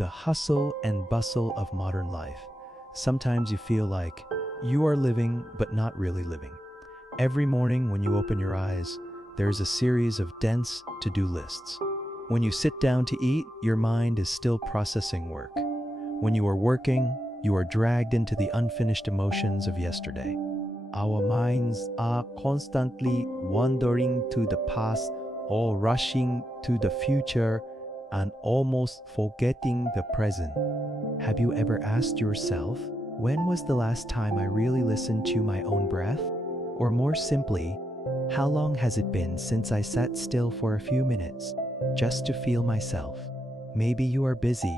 the hustle and bustle of modern life, sometimes you feel like you are living but not really living. Every morning when you open your eyes, there's a series of dense to-do lists. When you sit down to eat, your mind is still processing work. When you are working, you are dragged into the unfinished emotions of yesterday. Our minds are constantly wandering to the past or rushing to the future and almost forgetting the present. Have you ever asked yourself, when was the last time I really listened to my own breath? Or more simply, how long has it been since I sat still for a few minutes just to feel myself? Maybe you are busy,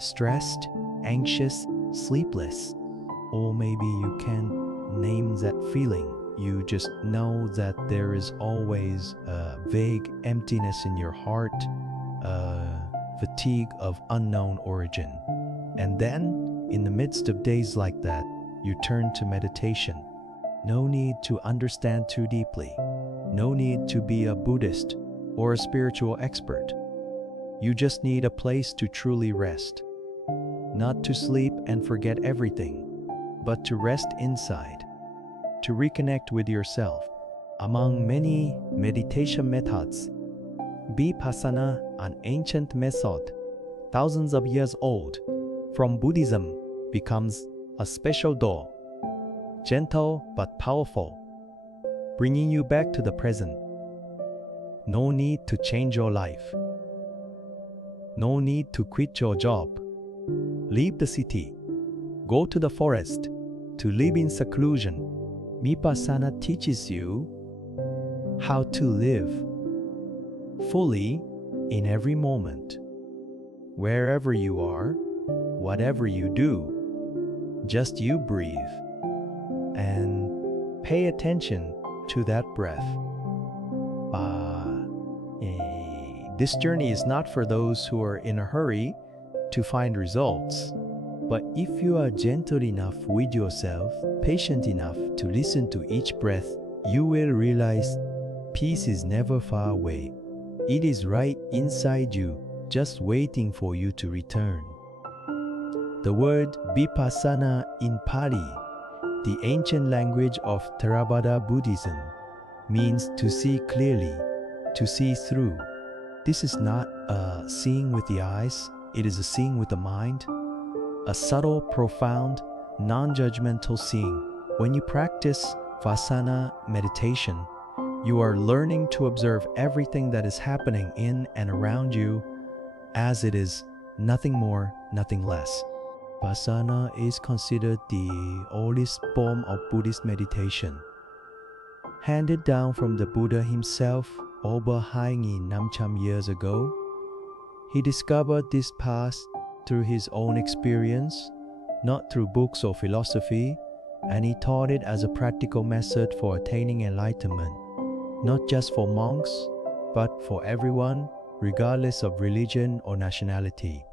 stressed, anxious, sleepless, or maybe you can't name that feeling. You just know that there is always a vague emptiness in your heart, a fatigue of unknown origin. And then, in the midst of days like that, you turn to meditation. No need to understand too deeply. No need to be a Buddhist or a spiritual expert. You just need a place to truly rest. Not to sleep and forget everything, but to rest inside, to reconnect with yourself. Among many meditation methods, Vipassana, an ancient method, thousands of years old, from Buddhism, becomes a special door, gentle but powerful, bringing you back to the present. No need to change your life. No need to quit your job, leave the city, go to the forest, to live in seclusion. Vipassana teaches you how to live fully in every moment. Wherever you are, whatever you do, just you breathe and pay attention to that breath. This journey is not for those who are in a hurry to find results. But if you are gentle enough with yourself, patient enough to listen to each breath, you will realize peace is never far away. It is right inside you, just waiting for you to return. The word Vipassana in Pali, the ancient language of Theravada Buddhism, means to see clearly, to see through. This is not a seeing with the eyes, it is a seeing with the mind. A subtle, profound, non-judgmental seeing. When you practice Vipassana meditation, you are learning to observe everything that is happening in and around you as it is, nothing more, nothing less. Vipassana is considered the oldest form of Buddhist meditation. Handed down from the Buddha himself over Haingi Namcham years ago, he discovered this path through his own experience, not through books or philosophy, and he taught it as a practical method for attaining enlightenment, not just for monks, but for everyone, regardless of religion or nationality.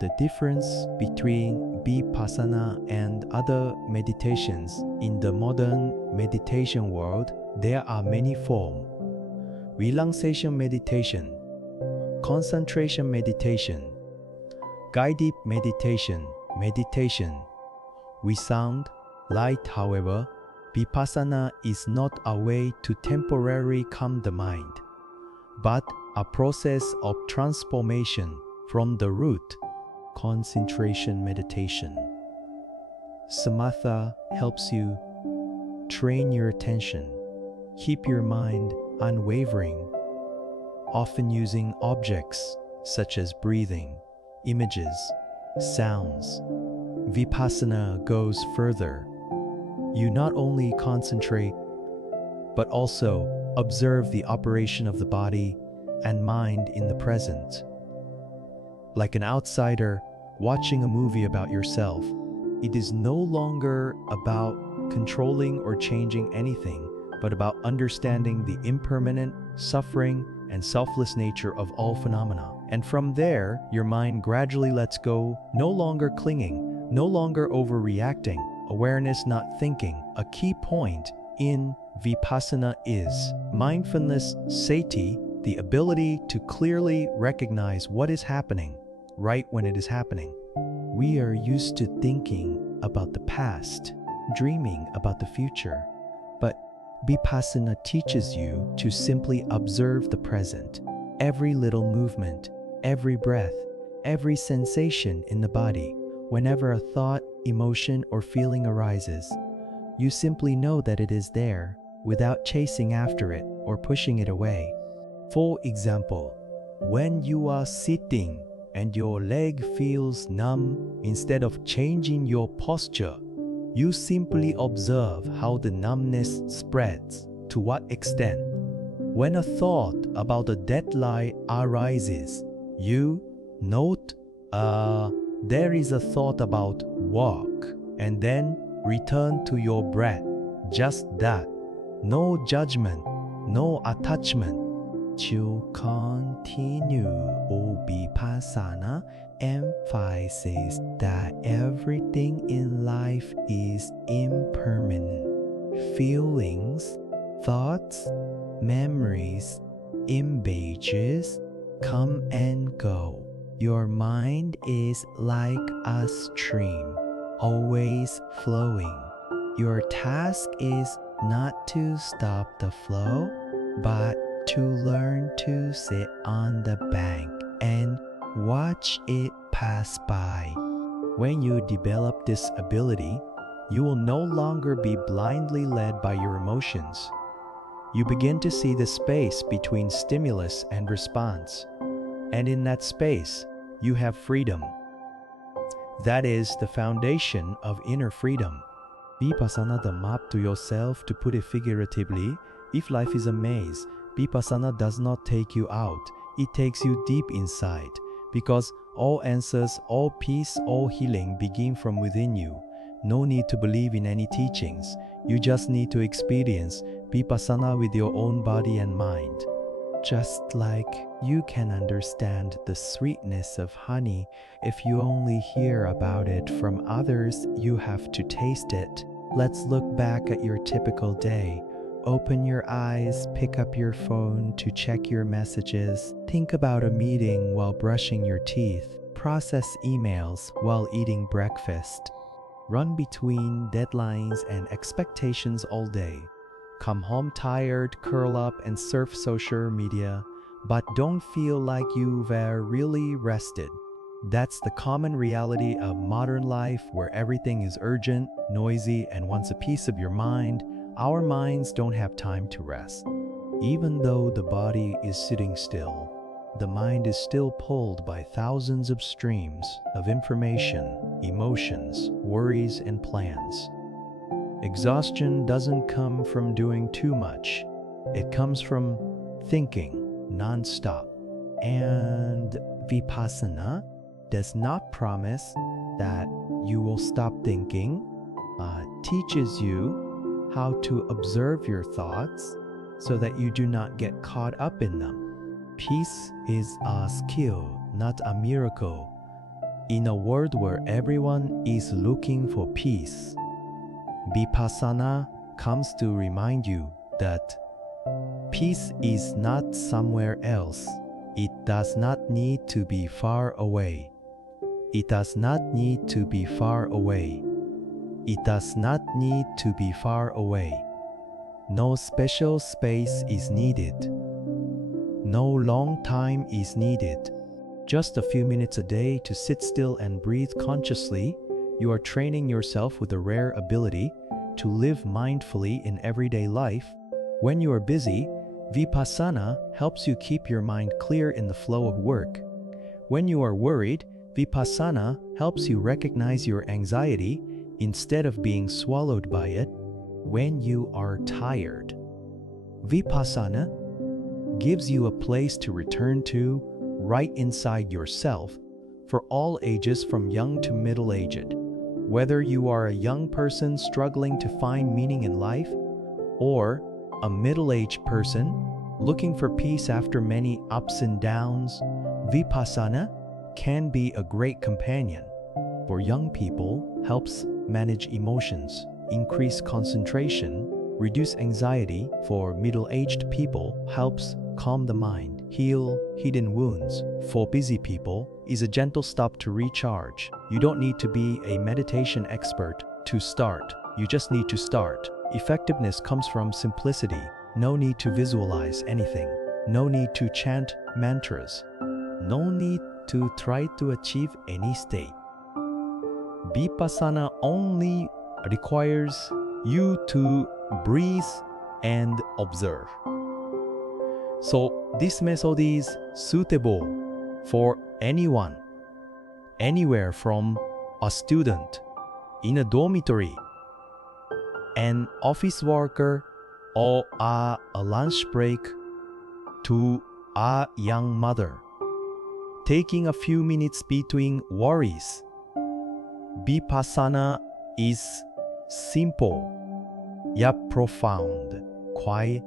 The difference between Vipassana and other meditations in the modern meditation world, there are many forms. Relaxation meditation, concentration meditation, guided meditation, with sound, light. However, Vipassana is not a way to temporarily calm the mind, but a process of transformation from the root. Concentration meditation. Samatha helps you train your attention, keep your mind unwavering, often using objects such as breathing, images, sounds. Vipassana goes further. You not only concentrate, but also observe the operation of the body and mind in the present. Like an outsider watching a movie about yourself, it is no longer about controlling or changing anything, but about understanding the impermanent, suffering, and selfless nature of all phenomena. And from there, your mind gradually lets go, no longer clinging, no longer overreacting, awareness not thinking. A key point in Vipassana is mindfulness sati, the ability to clearly recognize what is happening, right when it is happening. We are used to thinking about the past, dreaming about the future, but Vipassana teaches you to simply observe the present, every little movement, every breath, every sensation in the body. Whenever a thought, emotion, or feeling arises, you simply know that it is there without chasing after it or pushing it away. For example, when you are sitting and your leg feels numb, instead of changing your posture, you simply observe how the numbness spreads, to what extent. When a thought about a deadline arises, you note, there is a thought about walk, and then return to your breath. Just that. No judgment, no attachment. To continue, Vipassana emphasizes that everything in life is impermanent. Feelings, thoughts, memories, images come and go. Your mind is like a stream, always flowing. Your task is not to stop the flow, but to learn to sit on the bank and watch it pass by. When you develop this ability, you will no longer be blindly led by your emotions. You begin to see the space between stimulus and response, and in that space, you have freedom. That is the foundation of inner freedom. Vipassana the map to yourself, to put it figuratively. If life is a maze, Vipassana does not take you out, it takes you deep inside, because all answers, all peace, all healing begin from within you. No need to believe in any teachings, you just need to experience Vipassana with your own body and mind. Just like you can understand the sweetness of honey, if you only hear about it from others, you have to taste it. Let's look back at your typical day. Open your eyes, pick up your phone to check your messages, think about a meeting while brushing your teeth, process emails while eating breakfast, run between deadlines and expectations all day. Come home tired, curl up and surf social media, but don't feel like you've really rested. That's the common reality of modern life, where everything is urgent, noisy, and wants a piece of your mind. Our minds don't have time to rest. Even though the body is sitting still, the mind is still pulled by thousands of streams of information, emotions, worries, and plans. Exhaustion doesn't come from doing too much. It comes from thinking non-stop. And Vipassana does not promise that you will stop thinking, teaches you how to observe your thoughts so that you do not get caught up in them. Peace is a skill, not a miracle. In a world where everyone is looking for peace, Vipassana comes to remind you that peace is not somewhere else. It does not need to be far away. It does not need to be far away. It does not need to be far away. No special space is needed. No long time is needed. Just a few minutes a day to sit still and breathe consciously. You are training yourself with a rare ability to live mindfully in everyday life. When you are busy, Vipassana helps you keep your mind clear in the flow of work. When you are worried, Vipassana helps you recognize your anxiety instead of being swallowed by it. When you are tired, Vipassana gives you a place to return to right inside yourself for all ages, from young to middle-aged. Whether you are a young person struggling to find meaning in life, or a middle-aged person looking for peace after many ups and downs, Vipassana can be a great companion. For young people, helps manage emotions, increase concentration, reduce anxiety. For middle-aged people, helps calm the mind, heal hidden wounds. For busy people, is a gentle stop to recharge. You don't need to be a meditation expert to start. You just need to start. Effectiveness comes from simplicity. No need to visualize anything. No need to chant mantras. No need to try to achieve any state. Vipassana only requires you to breathe and observe. So this method is suitable for anyone, anywhere, from a student in a dormitory, an office worker, or a lunch break, to a young mother taking a few minutes between worries. Vipassana is simple yet profound, quiet,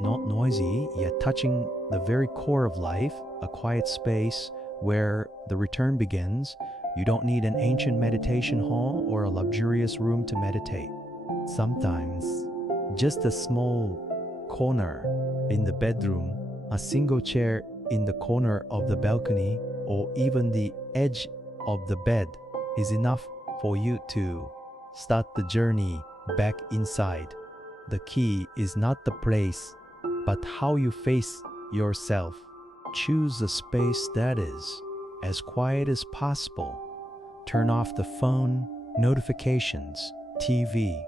not noisy, yet touching the very core of life, a quiet space where the return begins. You don't need an ancient meditation hall or a luxurious room to meditate. Sometimes, just a small corner in the bedroom, a single chair in the corner of the balcony, or even the edge of the bed is enough for you to start the journey back inside. The key is not the place, but how you face yourself. Choose a space that is as quiet as possible. Turn off the phone, notifications, TV,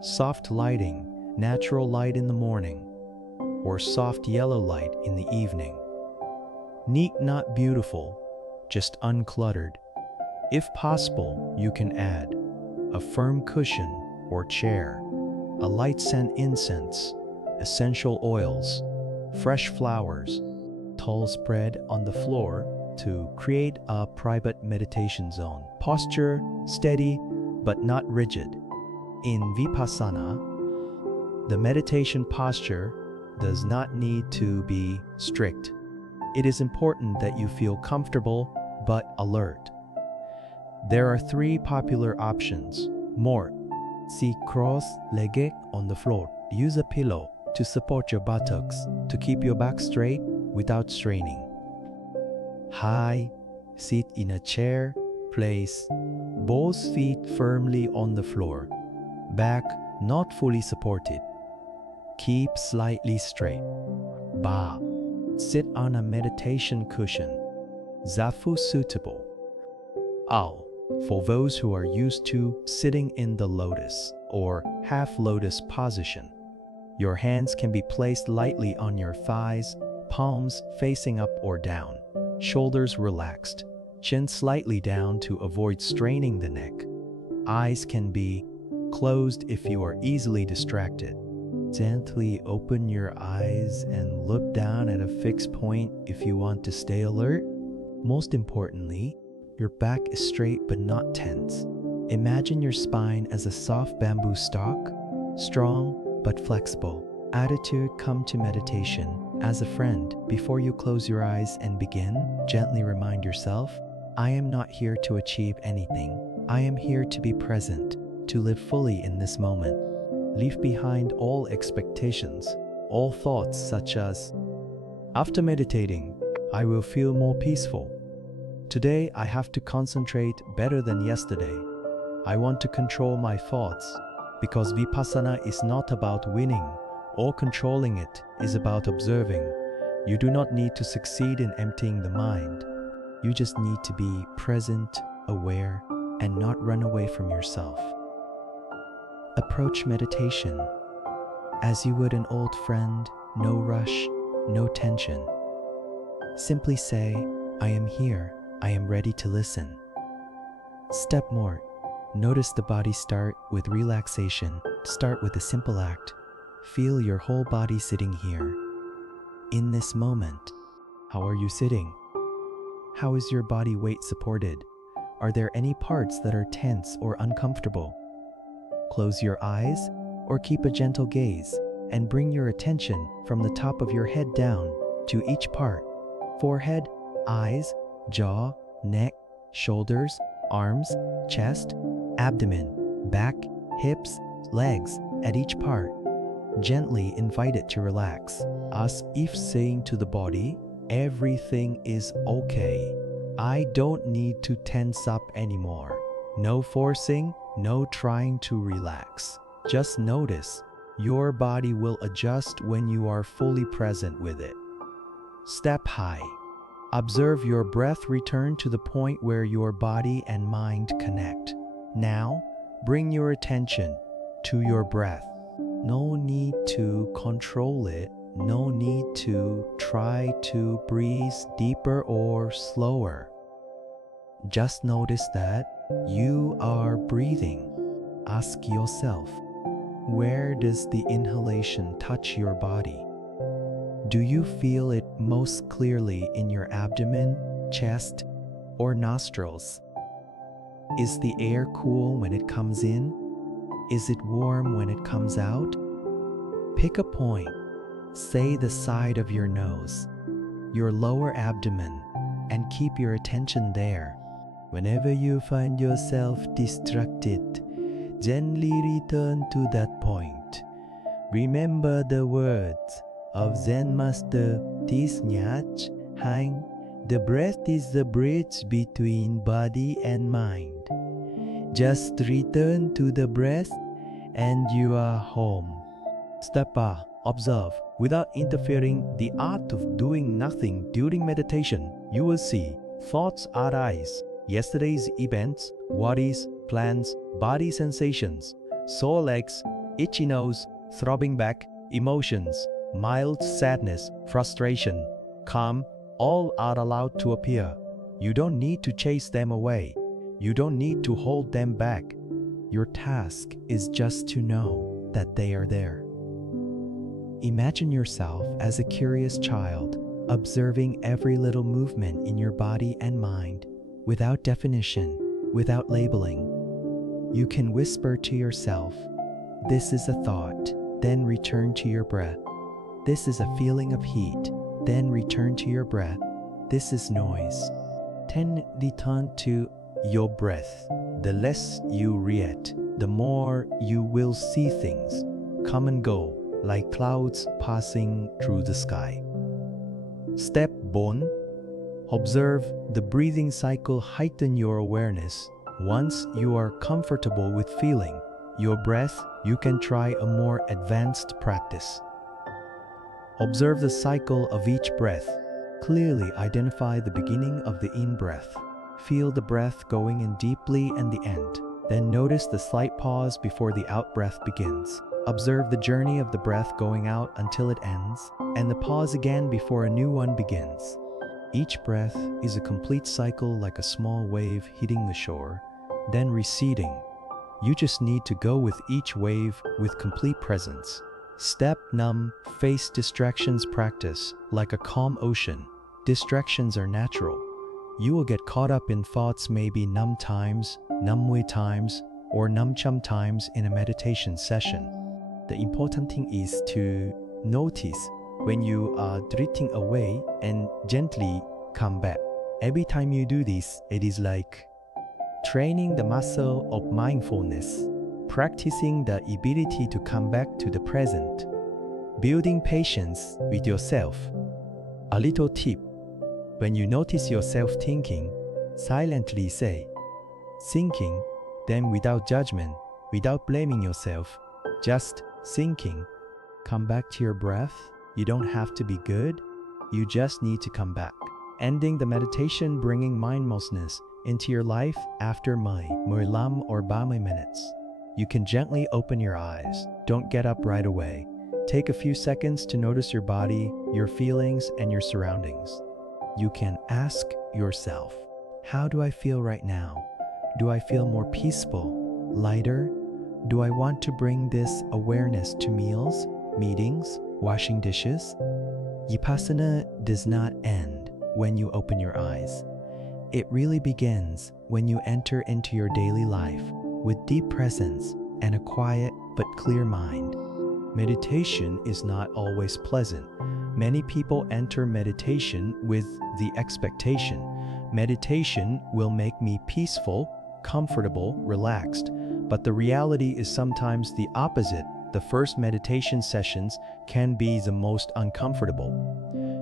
soft lighting, natural light in the morning, or soft yellow light in the evening. Neat, not beautiful, just uncluttered. If possible, you can add a firm cushion or chair, a light scent incense, essential oils, fresh flowers, towel spread on the floor to create a private meditation zone. Posture steady but not rigid. In Vipassana, the meditation posture does not need to be strict. It is important that you feel comfortable but alert. There are 3 popular options. More. Sit cross-legged on the floor. Use a pillow to support your buttocks to keep your back straight without straining. High. Sit in a chair. Place both feet firmly on the floor. Back not fully supported. Keep slightly straight. Ba. Sit on a meditation cushion. Zafu suitable. Ao, for those who are used to sitting in the lotus or half lotus position. Your hands can be placed lightly on your thighs, palms facing up or down, shoulders relaxed, chin slightly down to avoid straining the neck. Eyes can be closed if you are easily distracted. Gently open your eyes and look down at a fixed point if you want to stay alert. Most importantly, your back is straight but not tense. Imagine your spine as a soft bamboo stalk, strong but flexible. Attitude: come to meditation as a friend. Before you close your eyes and begin, gently remind yourself, I am not here to achieve anything. I am here to be present, to live fully in this moment. Leave behind all expectations, all thoughts such as, after meditating, I will feel more peaceful. Today I have to concentrate better than yesterday. I want to control my thoughts, because Vipassana is not about winning or controlling, it is about observing. You do not need to succeed in emptying the mind. You just need to be present, aware, and not run away from yourself. Approach meditation as you would an old friend, no rush, no tension. Simply say, I am here, I am ready to listen. Step more. Notice the body. Start with relaxation. Start with a simple act. Feel your whole body sitting here. In this moment, how are you sitting? How is your body weight supported? Are there any parts that are tense or uncomfortable? Close your eyes or keep a gentle gaze and bring your attention from the top of your head down to each part: forehead, eyes, jaw, neck, shoulders, arms, chest, abdomen, back, hips, legs. At each part, gently invite it to relax. as if saying to the body, everything is okay. I don't need to tense up anymore. No forcing, no trying to relax. Just notice. Your body will adjust when you are fully present with it. Step high. Observe your breath return to the point where your body and mind connect. Now, bring your attention to your breath. No need to control it. No need to try to breathe deeper or slower. Just notice that you are breathing. Ask yourself, where does the inhalation touch your body? Do you feel it most clearly in your abdomen, chest, or nostrils? Is the air cool when it comes in? Is it warm when it comes out? Pick a point. Say the side of your nose, your lower abdomen, and keep your attention there. Whenever you find yourself distracted, gently return to that point. Remember the words of Zen Master Thich Nhat Hanh, the breath is the bridge between body and mind. Just return to the breath and you are home. Step back, observe, without interfering, the art of doing nothing during meditation. You will see thoughts arise, yesterday's events, worries, plans, body sensations, sore legs, itchy nose, throbbing back, emotions, mild sadness, frustration, calm, all are allowed to appear. You don't need to chase them away. You don't need to hold them back. Your task is just to know that they are there. Imagine yourself as a curious child, observing every little movement in your body and mind, without definition, without labeling. You can whisper to yourself, this is a thought, then return to your breath. This is a feeling of heat, then return to your breath. This is noise. Then return to your breath. The less you react, the more you will see things come and go, like clouds passing through the sky. Step 1. Observe the breathing cycle. Heighten your awareness. Once you are comfortable with feeling your breath, you can try a more advanced practice. Observe the cycle of each breath. Clearly identify the beginning of the in-breath. Feel the breath going in deeply and the end. Then notice the slight pause before the out-breath begins. Observe the journey of the breath going out until it ends, and the pause again before a new one begins. Each breath is a complete cycle, like a small wave hitting the shore, then receding. You just need to go with each wave with complete presence. Step 9. Face distractions. Practice like a calm ocean. Distractions are natural. You will get caught up in thoughts, maybe numb times, numbwe times, or numchum times in a meditation session. The important thing is to notice when you are drifting away and gently come back. Every time you do this, it is like training the muscle of mindfulness, practicing the ability to come back to the present, building patience with yourself. A little tip: when you notice yourself thinking, silently say, thinking, then without judgment, without blaming yourself, just thinking. Come back to your breath. You don't have to be good, you just need to come back. Ending the meditation, bringing mindfulness into your life after 15 or 30 minutes. You can gently open your eyes. Don't get up right away. Take a few seconds to notice your body, your feelings, and your surroundings. You can ask yourself, how do I feel right now? Do I feel more peaceful, lighter? Do I want to bring this awareness to meals, meetings, washing dishes? Vipassana does not end when you open your eyes. It really begins when you enter into your daily life with deep presence and a quiet but clear mind. Meditation is not always pleasant. Many people enter meditation with the expectation, meditation will make me peaceful, comfortable, relaxed. But the reality is sometimes the opposite. the first meditation sessions can be the most uncomfortable.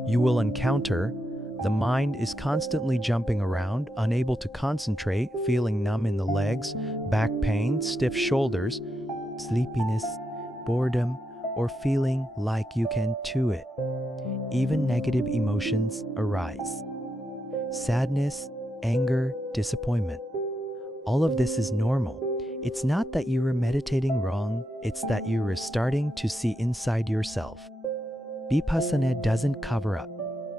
You will encounter the mind is constantly jumping around, unable to concentrate, feeling numb in the legs, back pain, stiff shoulders, sleepiness, boredom, or feeling like you can do it. Even negative emotions arise. Sadness, anger, disappointment. All of this is normal. It's not that you are meditating wrong, it's that you are starting to see inside yourself. Vipassana doesn't cover up,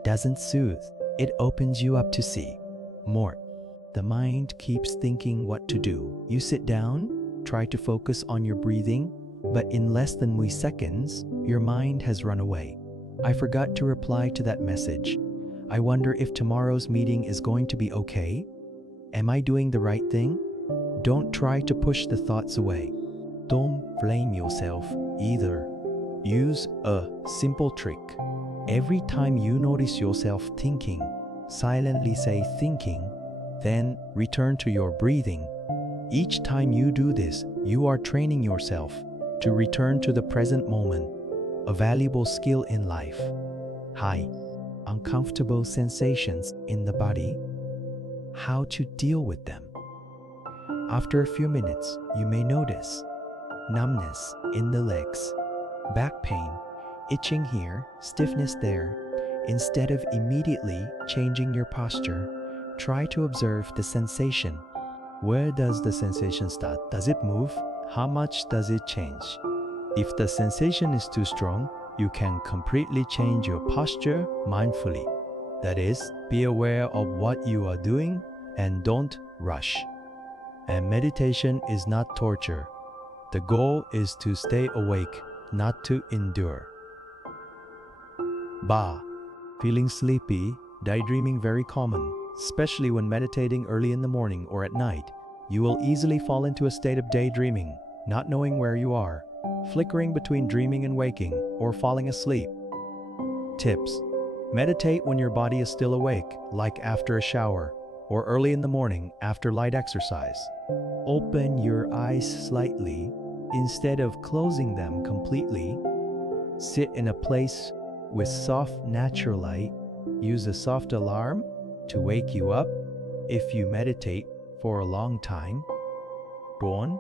doesn't soothe, it opens you up to see more. The mind keeps thinking what to do. You sit down, try to focus on your breathing, but in less than milliseconds, your mind has run away. I forgot to reply to that message. I wonder if tomorrow's meeting is going to be okay? Am I doing the right thing? Don't try to push the thoughts away. Don't blame yourself either. Use a simple trick. Every time you notice yourself thinking, silently say thinking, then return to your breathing. Each time you do this, you are training yourself to return to the present moment, a valuable skill in life. Hi, uncomfortable sensations in the body, how to deal with them. After a few minutes, you may notice numbness in the legs, back pain, itching here, stiffness there. Instead of immediately changing your posture, try to observe the sensation. Where does the sensation start? Does it move? How much does it change? If the sensation is too strong, you can completely change your posture mindfully. That is, be aware of what you are doing and don't rush. And meditation is not torture. The goal is to stay awake, not to endure. Feeling sleepy, daydreaming very common, especially when meditating early in the morning or at night. You will easily fall into a state of daydreaming, not knowing where you are, flickering between dreaming and waking, or falling asleep. Tips: meditate when your body is still awake, like after a shower, or early in the morning after light exercise. Open your eyes slightly instead of closing them completely. Sit in a place with soft natural light. Use a soft alarm to wake you up if you meditate for a long time. 1.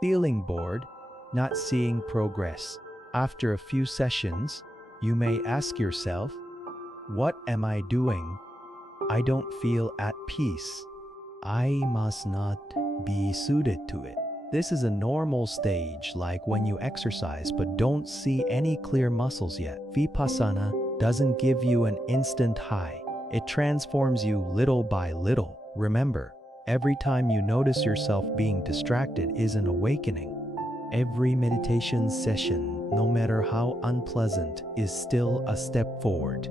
Feeling bored, not seeing progress. After a few sessions, you may ask yourself, what am I doing? I don't feel at peace. I must not be suited to it. This is a normal stage, like when you exercise but don't see any clear muscles yet. Vipassana doesn't give you an instant high. It transforms you little by little. Remember, every time you notice yourself being distracted is an awakening. Every meditation session, no matter how unpleasant, is still a step forward.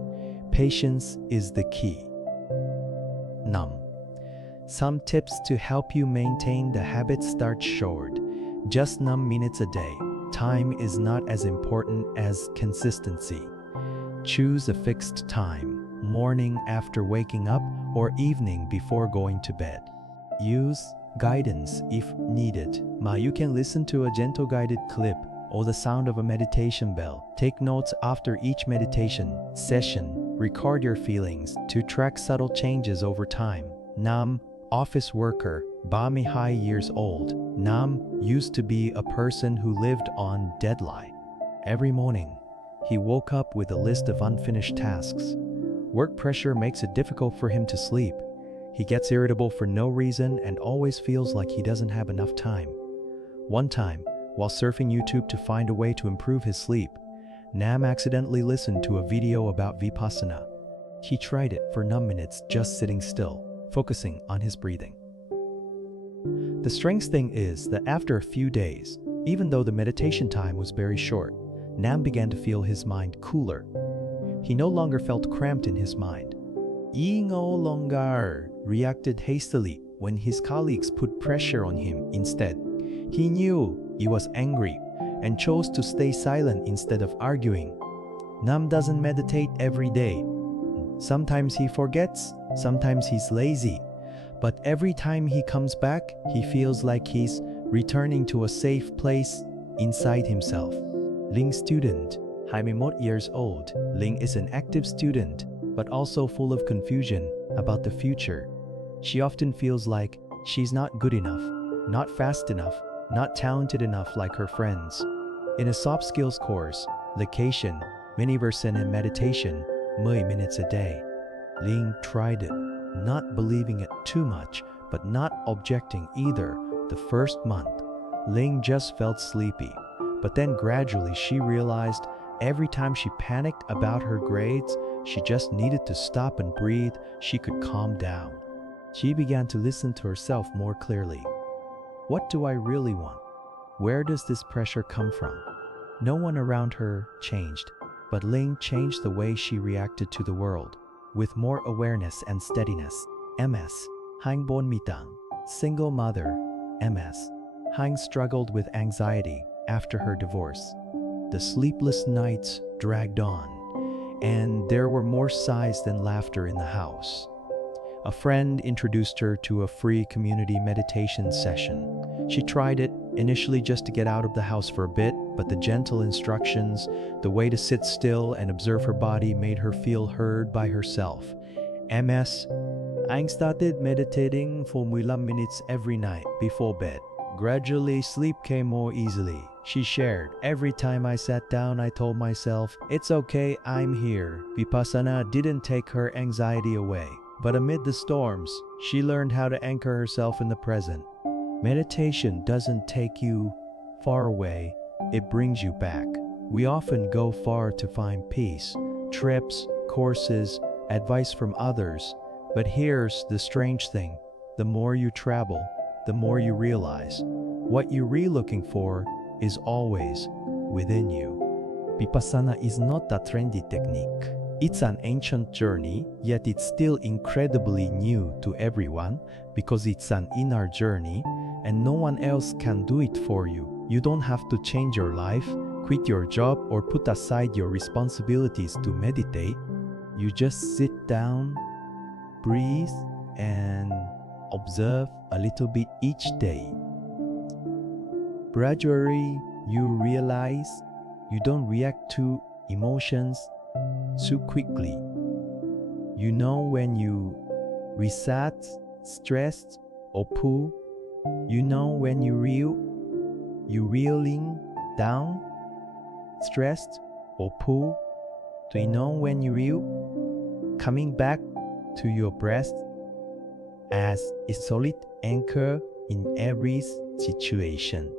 Patience is the key. Some tips to help you maintain the habit. Start short. Just minutes a day. Time is not as important as consistency. Choose a fixed time, morning after waking up or evening before going to bed. Use guidance if needed. You can listen to a gentle guided clip or the sound of a meditation bell. Take notes after each meditation session. Record your feelings to track subtle changes over time. Office worker, Bami High years old. Used to be a person who lived on deadline. Every morning, he woke up with a list of unfinished tasks. Work pressure makes it difficult for him to sleep. He gets irritable for no reason and always feels like he doesn't have enough time. One time, while surfing YouTube to find a way to improve his sleep, Nam accidentally listened to a video about Vipassana. He tried it for minutes just sitting still, focusing on his breathing. The strange thing is that after a few days, even though the meditation time was very short, Nam began to feel his mind cooler. He no longer felt cramped in his mind. He no longer reacted hastily when his colleagues put pressure on him. Instead, he knew he was angry and chose to stay silent instead of arguing. Nam doesn't meditate every day. Sometimes he forgets, sometimes he's lazy, but every time he comes back, he feels like he's returning to a safe place inside himself. Ling student, 21 years old. Ling is an active student, but also full of confusion about the future. She often feels like she's not good enough, not fast enough, not talented enough like her friends. In a soft skills course, location, mini-version and meditation, 10 minutes a day. Ling tried it, not believing it too much, but not objecting either. The first month, Ling just felt sleepy, but then gradually she realized every time she panicked about her grades, she just needed to stop and breathe. She could calm down. She began to listen to herself more clearly. What do I really want? Where does this pressure come from? No one around her changed, but Ling changed the way she reacted to the world. With more awareness and steadiness. MS. Hang Bon Mitang. Single mother. MS. Hang struggled with anxiety after her divorce. The sleepless nights dragged on, and there were more sighs than laughter in the house. A friend introduced her to a free community meditation session. She tried it, initially just to get out of the house for a bit, but the gentle instructions, the way to sit still and observe her body made her feel heard by herself. MS. I started meditating for 15 minutes every night before bed. Gradually, sleep came more easily. She shared, every time I sat down, I told myself, it's okay, I'm here. Vipassana didn't take her anxiety away. But amid the storms, she learned how to anchor herself in the present. Meditation doesn't take you far away, it brings you back. We often go far to find peace, trips, courses, advice from others. But here's the strange thing. The more you travel, the more you realize what you're really looking for is always within you. Vipassana is not a trendy technique. It's an ancient journey, yet it's still incredibly new to everyone because it's an inner journey and no one else can do it for you. You don't have to change your life, quit your job, or put aside your responsibilities to meditate. You just sit down, breathe, and observe a little bit each day. Gradually, you realize you don't react to emotions so quickly. You know when you reset, stressed, or pull. You know when you reeling down, stressed, or pull. Do you know when you reel? Coming back to your breath as a solid anchor in every situation.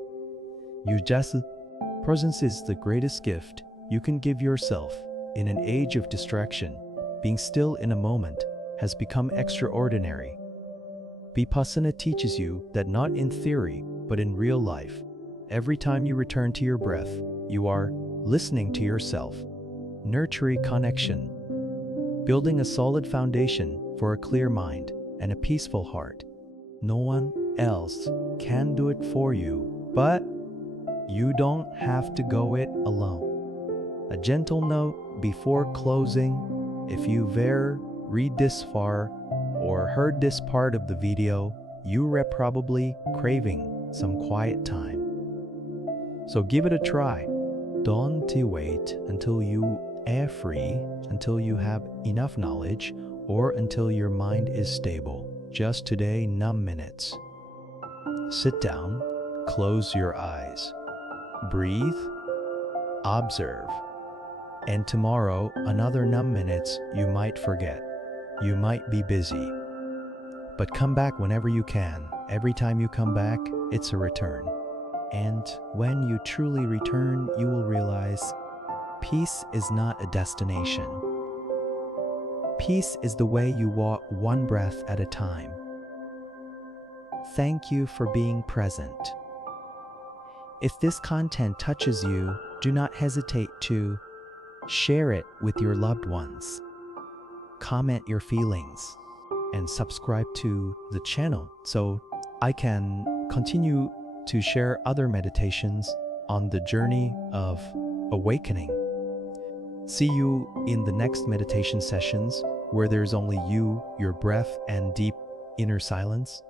Presence is the greatest gift you can give yourself. In an age of distraction, being still in a moment has become extraordinary. Vipassana teaches you that not in theory, but in real life. Every time you return to your breath, you are listening to yourself, nurturing connection, building a solid foundation for a clear mind and a peaceful heart. No one else can do it for you, but you don't have to go it alone. A gentle note before closing: if you've ever read this far or heard this part of the video, you are probably craving some quiet time. So give it a try. Don't wait until you are free, until you have enough knowledge, or until your mind is stable. Just today, 9 minutes. Sit down, close your eyes, breathe, observe. And tomorrow, another 9 minutes. You might forget. You might be busy. But come back whenever you can. Every time you come back, it's a return. And when you truly return, you will realize peace is not a destination. Peace is the way you walk one breath at a time. Thank you for being present. If this content touches you, do not hesitate to share it with your loved ones. Comment your feelings and subscribe to the channel so I can continue to share other meditations on the journey of awakening. See you in the next meditation sessions where there's only you, your breath, and deep inner silence.